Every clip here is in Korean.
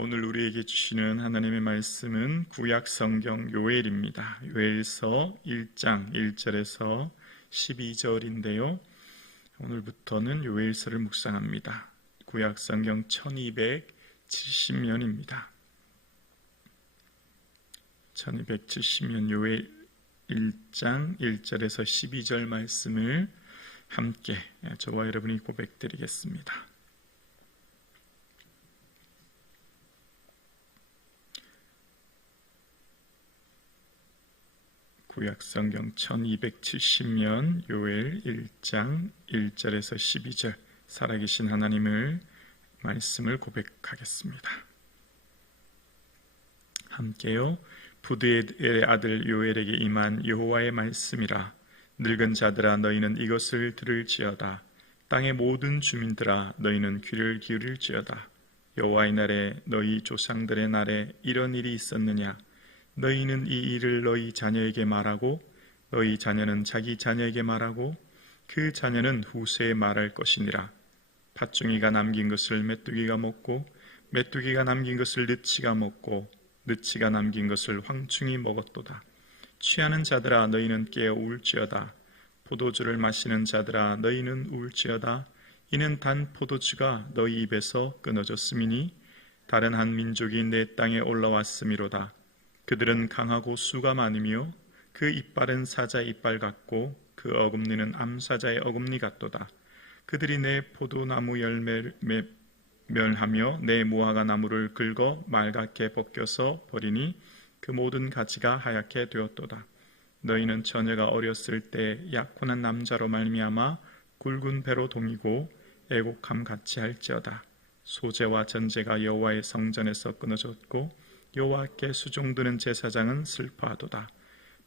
오늘 우리에게 주시는 하나님의 말씀은 구약 성경 요엘입니다. 요엘서 1장 1절에서 12절인데요. 오늘부터는 요엘서를 묵상합니다. 구약 성경 1270년입니다. 1270년 요엘 1장 1절에서 12절 말씀을 함께 저와 여러분이 고백드리겠습니다. 구약 성경 1270년 요엘 1장 1절에서 12절 살아계신 하나님을 말씀을 고백하겠습니다. 함께요. 부두엘의 아들 요엘에게 임한 여호와의 말씀이라. 늙은 자들아 너희는 이것을 들을지어다. 땅의 모든 주민들아 너희는 귀를 기울일지어다. 여호와의 날에 너희 조상들의 날에 이런 일이 있었느냐. 너희는 이 일을 너희 자녀에게 말하고 너희 자녀는 자기 자녀에게 말하고 그 자녀는 후세에 말할 것이니라. 팥중이가 남긴 것을 메뚜기가 먹고 메뚜기가 남긴 것을 느치가 먹고 느치가 남긴 것을 황충이 먹었도다. 취하는 자들아 너희는 깨어 울지어다. 포도주를 마시는 자들아 너희는 울지어다. 이는 단 포도주가 너희 입에서 끊어졌음이니 다른 한 민족이 내 땅에 올라왔음이로다. 그들은 강하고 수가 많으며 그 이빨은 사자의 이빨 같고 그 어금니는 암사자의 어금니 같도다. 그들이 내 포도나무 열매를 멸하며 내 무화과 나무를 긁어 말갛게 벗겨서 버리니 그 모든 가지가 하얗게 되었도다. 너희는 처녀가 어렸을 때 약혼한 남자로 말미암아 굵은 배로 동이고 애곡함 같이 할지어다. 소제와 전제가 여호와의 성전에서 끊어졌고 여호와께 수종드는 제사장은 슬퍼하도다.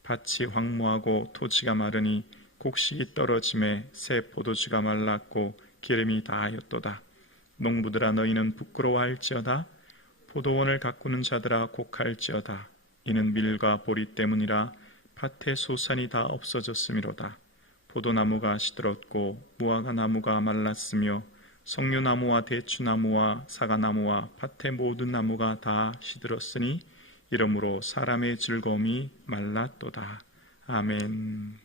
밭이 황무하고 토지가 마르니 곡식이 떨어짐에 새 포도주가 말랐고 기름이 다하였도다. 농부들아 너희는 부끄러워할지어다. 포도원을 가꾸는 자들아 곡할지어다. 이는 밀과 보리 때문이라. 밭의 소산이 다 없어졌음이로다. 포도나무가 시들었고 무화과 나무가 말랐으며 석류나무와 대추나무와 사과나무와 밭의 모든 나무가 다 시들었으니 이러므로 사람의 즐거움이 말랐도다. 아멘.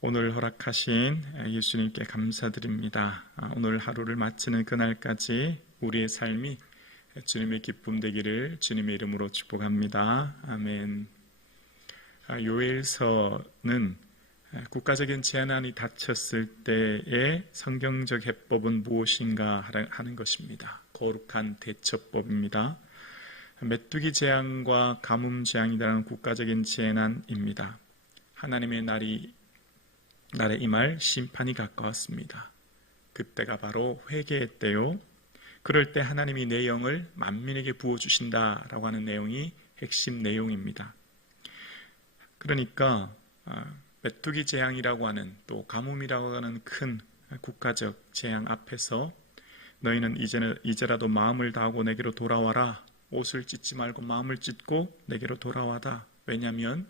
오늘 허락하신 예수님께 감사드립니다. 오늘 하루를 마치는 그날까지 우리의 삶이 주님의 기쁨 되기를 주님의 이름으로 축복합니다. 아멘. 요엘서는 국가적인 재난이 닥쳤을 때의 성경적 해법은 무엇인가 하는 것입니다. 거룩한 대처법입니다. 메뚜기 재앙과 가뭄 재앙이라는 국가적인 재난입니다. 하나님의 날에 임할 심판이 가까웠습니다. 그때가 바로 회개의 때요. 그럴 때 하나님이 내 영을 만민에게 부어주신다라고 하는 내용이 핵심 내용입니다. 그러니까 메뚜기 재앙이라고 하는 또 가뭄이라고 하는 큰 국가적 재앙 앞에서 너희는 이제라도 마음을 다하고 내게로 돌아와라. 옷을 찢지 말고 마음을 찢고 내게로 돌아와라. 왜냐하면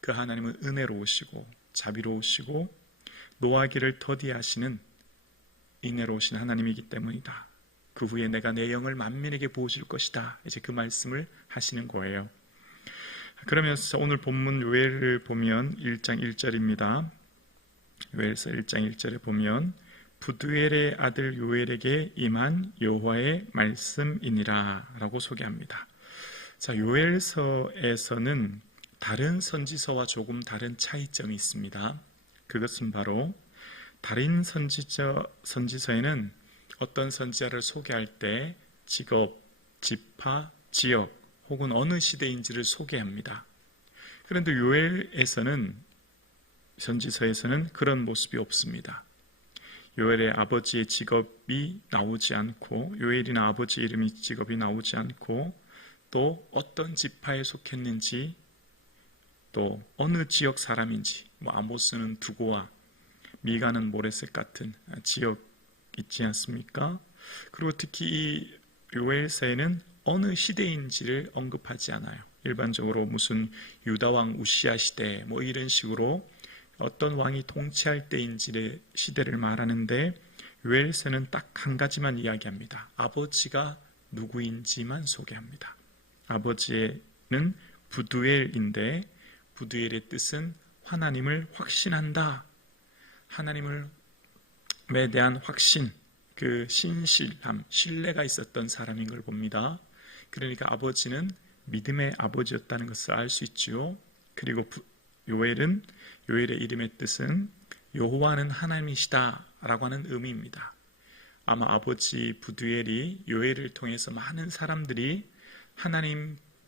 그 하나님은 은혜로우시고 자비로우시고 노하기를 더디하시는 인애로우신 하나님이기 때문이다. 그 후에 내가 내 영을 만민에게 부어줄 것이다. 이제 그 말씀을 하시는 거예요. 그러면서 오늘 본문 요엘을 보면 1장 1절입니다. 요엘서 1장 1절에 보면 부두엘의 아들 요엘에게 임한 여호와의 말씀이니라 라고 소개합니다. 자, 요엘서에서는 다른 선지서와 조금 다른 차이점이 있습니다. 그것은 바로 다른 선지서에는 어떤 선지자를 소개할 때 직업, 지파, 지역 혹은 어느 시대인지를 소개합니다. 그런데 요엘에서는 선지서에서는 그런 모습이 없습니다. 요엘의 아버지의 직업이 나오지 않고 요엘이나 아버지 이름이 직업이 나오지 않고 또 어떤 지파에 속했는지 또 어느 지역 사람인지 아모스는 두고와 미가는 모레셋 같은 지역 있지 않습니까? 그리고 특히 이 요엘서에는 어느 시대인지를 언급하지 않아요. 일반적으로 무슨 유다왕 우시야 시대 이런 식으로 어떤 왕이 통치할 때인지의 시대를 말하는데 요엘서는 딱 한 가지만 이야기합니다. 아버지가 누구인지만 소개합니다. 아버지는 부두엘인데 부두엘의 뜻은 하나님을 확신한다. 하나님을 대한 확신, 그 신실함, 신뢰가 있었던 사람인 걸 봅니다. 그러니까 아버지는 믿음의 아버지였다는 것을 알 수 있지요. 그리고 요엘의 이름의 뜻은 여호와는 하나님이시다 라고 하는 의미입니다. 아마 아버지 부두엘이 요엘을 통해서 많은 사람들이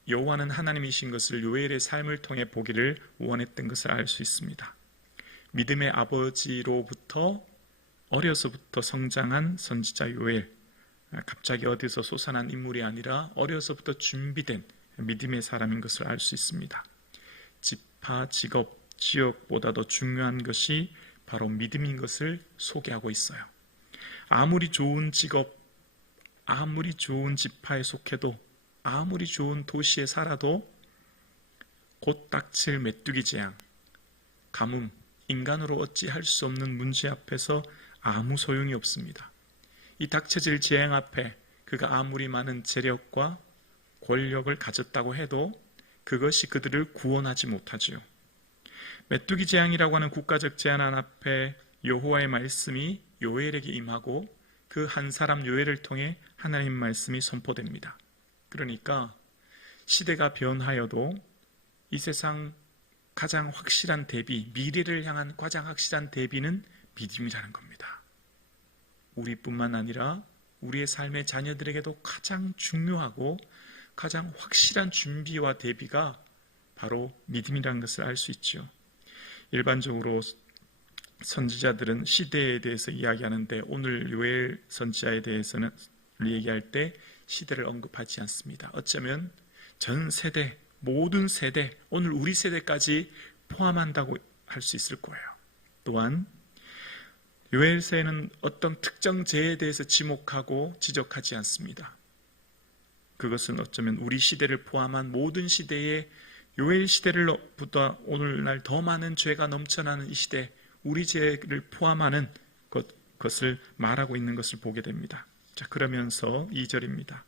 여호와는 하나님이신 것을 요엘의 삶을 통해 보기를 원했던 것을 알 수 있습니다. 믿음의 아버지로부터 어려서부터 성장한 선지자 요엘, 갑자기 어디서 솟아난 인물이 아니라 어려서부터 준비된 믿음의 사람인 것을 알 수 있습니다. 지파, 직업, 지역보다도 중요한 것이 바로 믿음인 것을 소개하고 있어요. 아무리 좋은 직업, 아무리 좋은 지파에 속해도, 아무리 좋은 도시에 살아도 곧 닥칠 메뚜기 재앙, 가뭄, 인간으로 어찌할 수 없는 문제 앞에서 아무 소용이 없습니다. 이 닥쳐질 재앙 앞에 그가 아무리 많은 재력과 권력을 가졌다고 해도 그것이 그들을 구원하지 못하지요. 메뚜기 재앙이라고 하는 국가적 재난 앞에 여호와의 말씀이 요엘에게 임하고 그 한 사람 요엘을 통해 하나님 말씀이 선포됩니다. 그러니까 시대가 변하여도 이 세상 가장 확실한 대비, 미래를 향한 가장 확실한 대비는 믿음이라는 겁니다. 우리뿐만 아니라 우리의 삶의 자녀들에게도 가장 중요하고 가장 확실한 준비와 대비가 바로 믿음이라는 것을 알 수 있죠. 일반적으로 선지자들은 시대에 대해서 이야기하는데 오늘 요엘 선지자에 대해서는 얘기할 때 시대를 언급하지 않습니다. 어쩌면 전 세대, 모든 세대, 오늘 우리 세대까지 포함한다고 할 수 있을 거예요. 또한 요엘서에는 어떤 특정 죄에 대해서 지목하고 지적하지 않습니다. 그것은 어쩌면 우리 시대를 포함한 모든 시대에 요엘 시대를보다 오늘날 더 많은 죄가 넘쳐나는 이 시대, 우리 죄를 포함하는 것을 말하고 있는 것을 보게 됩니다. 자, 그러면서 2절입니다.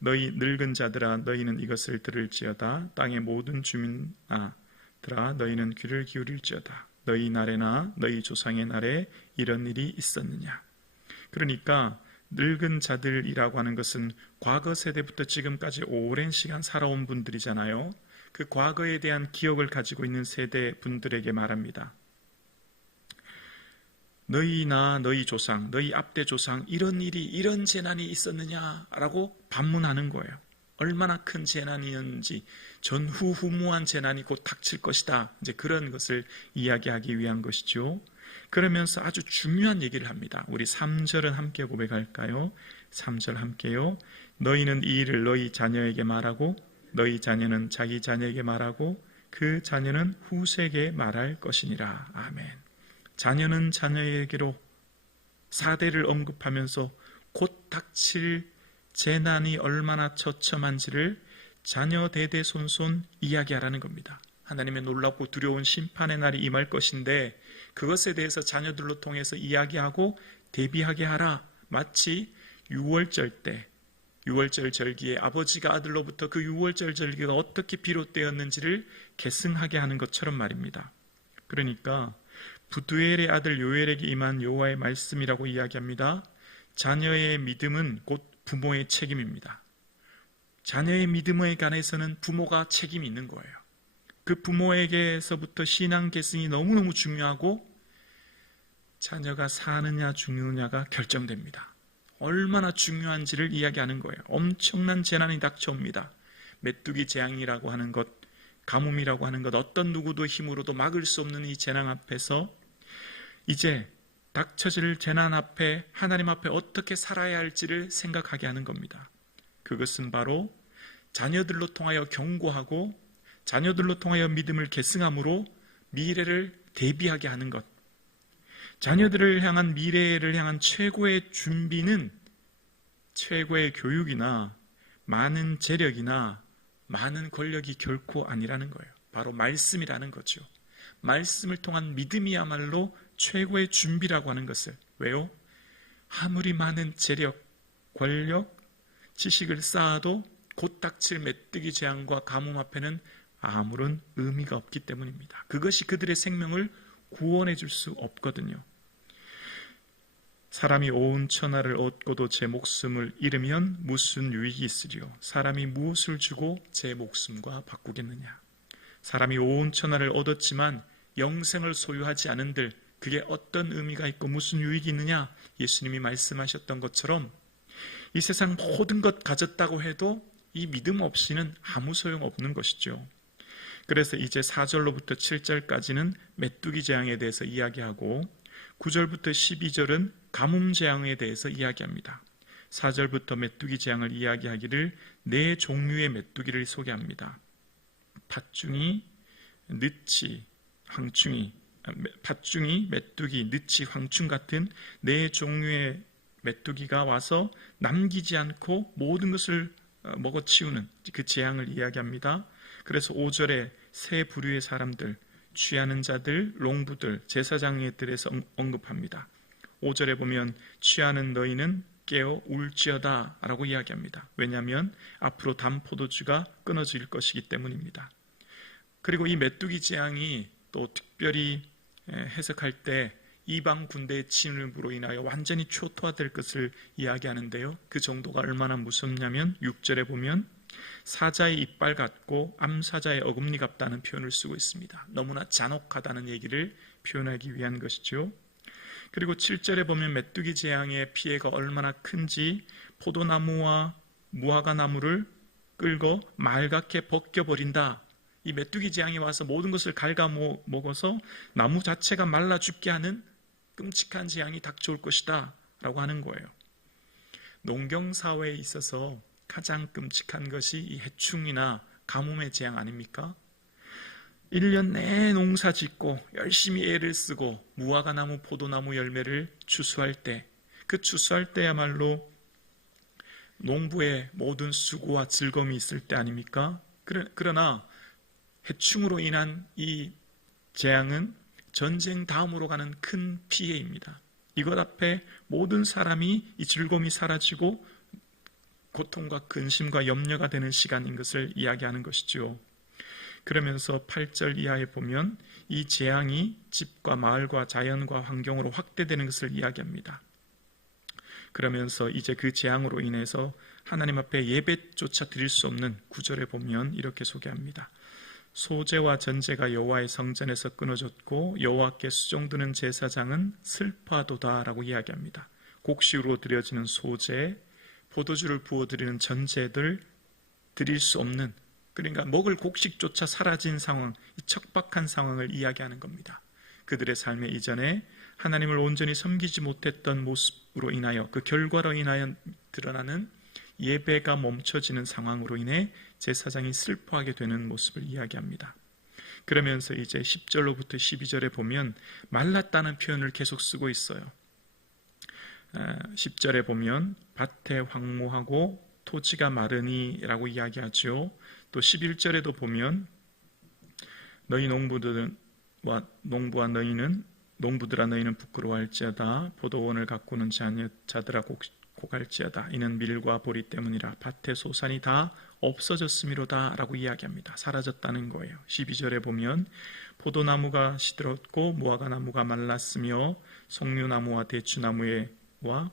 너희 늙은 자들아 너희는 이것을 들을지어다. 땅의 모든 주민들아 너희는 귀를 기울일지어다. 너희 날에나 너희 조상의 날에 이런 일이 있었느냐. 그러니까 늙은 자들이라고 하는 것은 과거 세대부터 지금까지 오랜 시간 살아온 분들이잖아요. 그 과거에 대한 기억을 가지고 있는 세대 분들에게 말합니다. 너희나 너희 조상, 너희 앞대 조상 이런 일이, 이런 재난이 있었느냐라고 반문하는 거예요. 얼마나 큰 재난이었는지, 전후후무한 재난이 곧 닥칠 것이다. 이제 그런 것을 이야기하기 위한 것이죠. 그러면서 아주 중요한 얘기를 합니다. 우리 3절은 함께 고백할까요? 3절 함께요. 너희는 이 일을 너희 자녀에게 말하고 너희 자녀는 자기 자녀에게 말하고 그 자녀는 후세에게 말할 것이니라. 아멘. 자녀는 자녀에게로 4대를 언급하면서 곧 닥칠 재난이 얼마나 처참한지를 자녀 대대손손 이야기하라는 겁니다. 하나님의 놀랍고 두려운 심판의 날이 임할 것인데 그것에 대해서 자녀들로 통해서 이야기하고 대비하게 하라. 마치 6월절 때 6월절 절기에 아버지가 아들로부터 그 6월절 절기가 어떻게 비롯되었는지를 계승하게 하는 것처럼 말입니다. 그러니까 부두엘의 아들 요엘에게 임한 여호와의 말씀이라고 이야기합니다. 자녀의 믿음은 곧 부모의 책임입니다. 자녀의 믿음에 관해서는 부모가 책임이 있는 거예요. 그 부모에게서부터 신앙 계승이 너무너무 중요하고 자녀가 사느냐 죽느냐가 결정됩니다. 얼마나 중요한지를 이야기하는 거예요. 엄청난 재난이 닥쳐옵니다. 메뚜기 재앙이라고 하는 것, 가뭄이라고 하는 것, 어떤 누구도 힘으로도 막을 수 없는 이 재난 앞에서 이제 닥쳐질 재난 앞에 하나님 앞에 어떻게 살아야 할지를 생각하게 하는 겁니다. 그것은 바로 자녀들로 통하여 경고하고 자녀들로 통하여 믿음을 계승함으로 미래를 대비하게 하는 것. 자녀들을 향한 미래를 향한 최고의 준비는 최고의 교육이나 많은 재력이나 많은 권력이 결코 아니라는 거예요. 바로 말씀이라는 거죠. 말씀을 통한 믿음이야말로 최고의 준비라고 하는 것을. 왜요? 아무리 많은 재력, 권력, 지식을 쌓아도 곧 닥칠 메뚜기 재앙과 가뭄 앞에는 아무런 의미가 없기 때문입니다. 그것이 그들의 생명을 구원해 줄 수 없거든요. 사람이 온 천하를 얻고도 제 목숨을 잃으면 무슨 유익이 있으리요? 사람이 무엇을 주고 제 목숨과 바꾸겠느냐? 사람이 온 천하를 얻었지만 영생을 소유하지 않은들 그게 어떤 의미가 있고 무슨 유익이 있느냐? 예수님이 말씀하셨던 것처럼 이 세상 모든 것 가졌다고 해도 이 믿음 없이는 아무 소용 없는 것이죠. 그래서 이제 4절로부터 7절까지는 메뚜기 재앙에 대해서 이야기하고 9절부터 12절은 가뭄 재앙에 대해서 이야기합니다. 4절부터 메뚜기 재앙을 이야기하기를 4종류의 메뚜기를 소개합니다. 팥중이, 느치, 황충이, 팥중이, 메뚜기, 느치, 황충 같은 4종류의 메뚜기가 와서 남기지 않고 모든 것을 먹어치우는 그 재앙을 이야기합니다. 그래서 5절에 세 부류의 사람들, 취하는 자들, 롱부들, 제사장들에서 언급합니다. 5절에 보면 취하는 너희는 깨어 울지어다 라고 이야기합니다. 왜냐하면 앞으로 담포도주가 끊어질 것이기 때문입니다. 그리고 이 메뚜기 재앙이 또 특별히 해석할 때 이방 군대의 침입으로 인하여 완전히 초토화될 것을 이야기하는데요. 그 정도가 얼마나 무섭냐면 6절에 보면 사자의 이빨 같고 암사자의 어금니 같다는 표현을 쓰고 있습니다. 너무나 잔혹하다는 얘기를 표현하기 위한 것이죠. 그리고 7절에 보면 메뚜기 재앙의 피해가 얼마나 큰지 포도나무와 무화과나무를 끌고 말갛게 벗겨버린다. 이 메뚜기 재앙이 와서 모든 것을 갉아먹어서 나무 자체가 말라 죽게 하는 끔찍한 재앙이 닥쳐올 것이다 라고 하는 거예요. 농경사회에 있어서 가장 끔찍한 것이 이 해충이나 가뭄의 재앙 아닙니까? 1년 내내 농사 짓고 열심히 애를 쓰고 무화과나무, 포도나무 열매를 추수할 때, 그 추수할 때야말로 농부의 모든 수고와 즐거움이 있을 때 아닙니까? 그러나 해충으로 인한 이 재앙은 전쟁 다음으로 가는 큰 피해입니다. 이것 앞에 모든 사람이 이 즐거움이 사라지고 고통과 근심과 염려가 되는 시간인 것을 이야기하는 것이죠. 그러면서 8절 이하에 보면 이 재앙이 집과 마을과 자연과 환경으로 확대되는 것을 이야기합니다. 그러면서 이제 그 재앙으로 인해서 하나님 앞에 예배조차 드릴 수 없는 9절에 보면 이렇게 소개합니다. 소제와 전제가 여호와의 성전에서 끊어졌고 여호와께 수종드는 제사장은 슬퍼하도다 라고 이야기합니다. 곡식으로 드려지는 소제, 포도주를 부어드리는 전제들 드릴 수 없는, 그러니까 먹을 곡식조차 사라진 상황, 이 척박한 상황을 이야기하는 겁니다. 그들의 삶의 이전에 하나님을 온전히 섬기지 못했던 모습으로 인하여 그 결과로 인하여 드러나는 예배가 멈춰지는 상황으로 인해 제사장이 슬퍼하게 되는 모습을 이야기합니다. 그러면서 이제 10절로부터 12절에 보면 말랐다는 표현을 계속 쓰고 있어요. 10절에 보면 밭에 황무하고 토지가 마르니 라고 이야기하죠. 또 11절에도 보면 너희 농부와 너희는 부끄러워할지어다. 포도원을 가꾸는 자들아 고갈지어다. 이는 밀과 보리 때문이라. 밭의 소산이 다 없어졌음이로다 라고 이야기합니다. 사라졌다는 거예요. 12절에 보면 포도나무가 시들었고 무화과나무가 말랐으며 송류나무와 대추나무와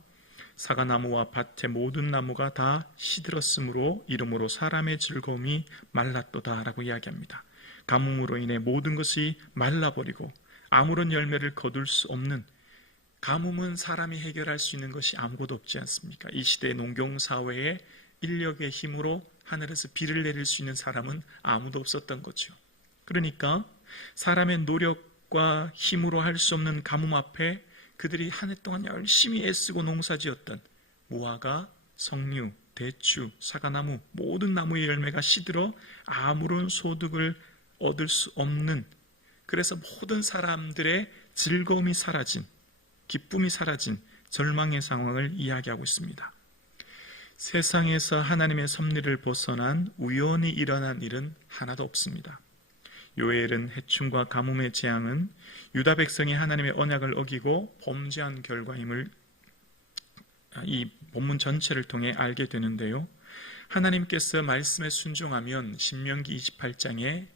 사과나무와 밭의 모든 나무가 다 시들었으므로 이러므로 사람의 즐거움이 말랐도다 라고 이야기합니다. 가뭄으로 인해 모든 것이 말라버리고 아무런 열매를 거둘 수 없는, 가뭄은 사람이 해결할 수 있는 것이 아무것도 없지 않습니까? 이 시대의 농경사회에 인력의 힘으로 하늘에서 비를 내릴 수 있는 사람은 아무도 없었던 거죠. 그러니까 사람의 노력과 힘으로 할 수 없는 가뭄 앞에 그들이 한 해 동안 열심히 애쓰고 농사지었던 무화과, 석류, 대추, 사과나무 모든 나무의 열매가 시들어 아무런 소득을 얻을 수 없는, 그래서 모든 사람들의 즐거움이 사라진, 기쁨이 사라진 절망의 상황을 이야기하고 있습니다. 세상에서 하나님의 섭리를 벗어난 우연히 일어난 일은 하나도 없습니다. 요엘은 해충과 가뭄의 재앙은 유다 백성이 하나님의 언약을 어기고 범죄한 결과임을 이 본문 전체를 통해 알게 되는데요. 하나님께서 말씀에 순종하면 신명기 28장에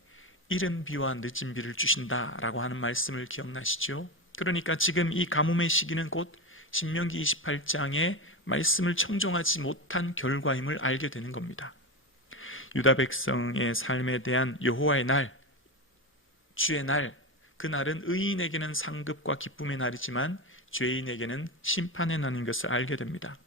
이른 비와 늦은 비를 주신다라고 하는 말씀을 기억나시죠? 그러니까 지금 이 가뭄의 시기는 곧 신명기 28장의 말씀을 청종하지 못한 결과임을 알게 되는 겁니다. 유다 백성의 삶에 대한 여호와의 날, 주의 날, 그날은 의인에게는 상급과 기쁨의 날이지만 죄인에게는 심판의 날인 것을 알게 됩니다.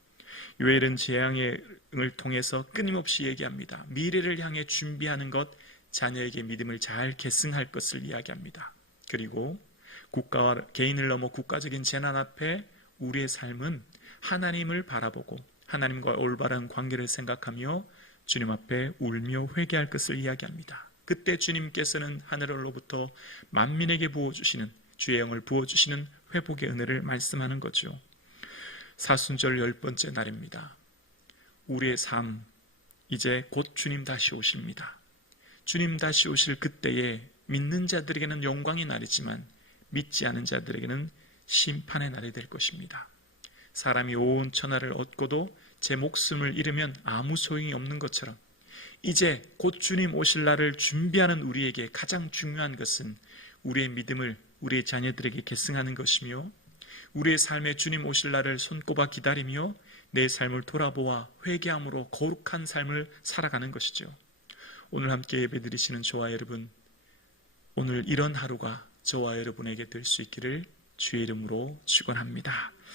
요엘은 재앙을 통해서 끊임없이 얘기합니다. 미래를 향해 준비하는 것, 자녀에게 믿음을 잘 계승할 것을 이야기합니다. 그리고 국가와 개인을 넘어 국가적인 재난 앞에 우리의 삶은 하나님을 바라보고 하나님과 올바른 관계를 생각하며 주님 앞에 울며 회개할 것을 이야기합니다. 그때 주님께서는 하늘로부터 만민에게 부어주시는 주의 영을 부어주시는 회복의 은혜를 말씀하는 거죠. 사순절 10번째 날입니다. 우리의 삶, 이제 곧 주님 다시 오십니다. 주님 다시 오실 그때에 믿는 자들에게는 영광의 날이지만 믿지 않은 자들에게는 심판의 날이 될 것입니다. 사람이 온 천하를 얻고도 제 목숨을 잃으면 아무 소용이 없는 것처럼 이제 곧 주님 오실 날을 준비하는 우리에게 가장 중요한 것은 우리의 믿음을 우리의 자녀들에게 계승하는 것이며 우리의 삶에 주님 오실 날을 손꼽아 기다리며 내 삶을 돌아보아 회개함으로 거룩한 삶을 살아가는 것이죠. 오늘 함께 예배드리시는 저와 여러분, 오늘 이런 하루가 저와 여러분에게 될 수 있기를 주의 이름으로 축원합니다.